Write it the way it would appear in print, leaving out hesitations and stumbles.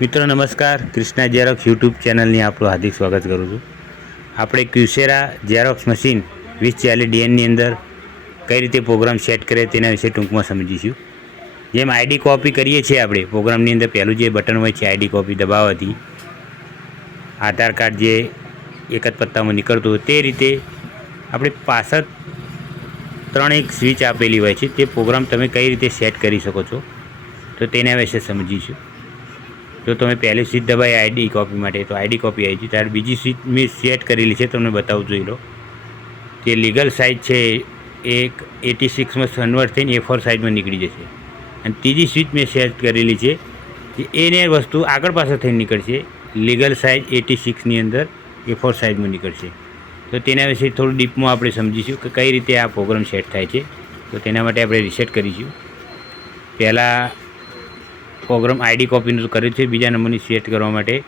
મિત્રો નમસ્કાર, Krishna xerox YouTube ચેનલની આપણું હાર્દિક સ્વાગત કરું છું. આપણે ક્યુસેરા ઝેરોક્સ મશીન 2040 DNની અંદર કઈ રીતે પ્રોગ્રામ સેટ કરે તેના વિશે ટૂંકમાં સમજીશું. જેમ આઈડી કોપી કરીએ છીએ આપણે પ્રોગ્રામની અંદર પહેલું જે બટન હોય છે આઈડી કોપી દબાવવાથી આધાર કાર્ડ જે એક જ પત્તામાં નીકળતું હોય તે રીતે આપણે પાછળ 3 સ્વિચ આપેલી હોય છે. તે પ્રોગ્રામ તમે કઈ રીતે સેટ કરી શકો છો તો તેના વિશે સમજીશું. જો તમે પહેલી સ્વિચ દબાવી આઈડી કોપી માટે તો આઈડી કોપી આવી ગઈ. ત્યારે બીજી સ્વિચ મેં સેટ કરેલી છે, તમને બતાવું જોઈ લો. જે લીગલ સાઇઝ છે એ 86માં કન્વર્ટ થઈને A4 સાઇઝમાં નીકળી જશે. અને ત્રીજી સ્વિચ મેં સેટ કરેલી છે કે એને વસ્તુ આગળ પાછળ થઈને નીકળશે. લીગલ સાઇઝ 86ની અંદર A4 સાઇઝમાં નીકળશે. તો તેના વિશે થોડું ડીપમાં આપણે સમજીશું કે કઈ રીતે આ પ્રોગ્રામ સેટ થાય છે. તો તેના માટે આપણે રીસેટ કરીશું. પહેલાં પ્રોગ્રામ આઈડી કોપીનું કર્યું છે, બીજા નંબરની સેટ કરવા માટે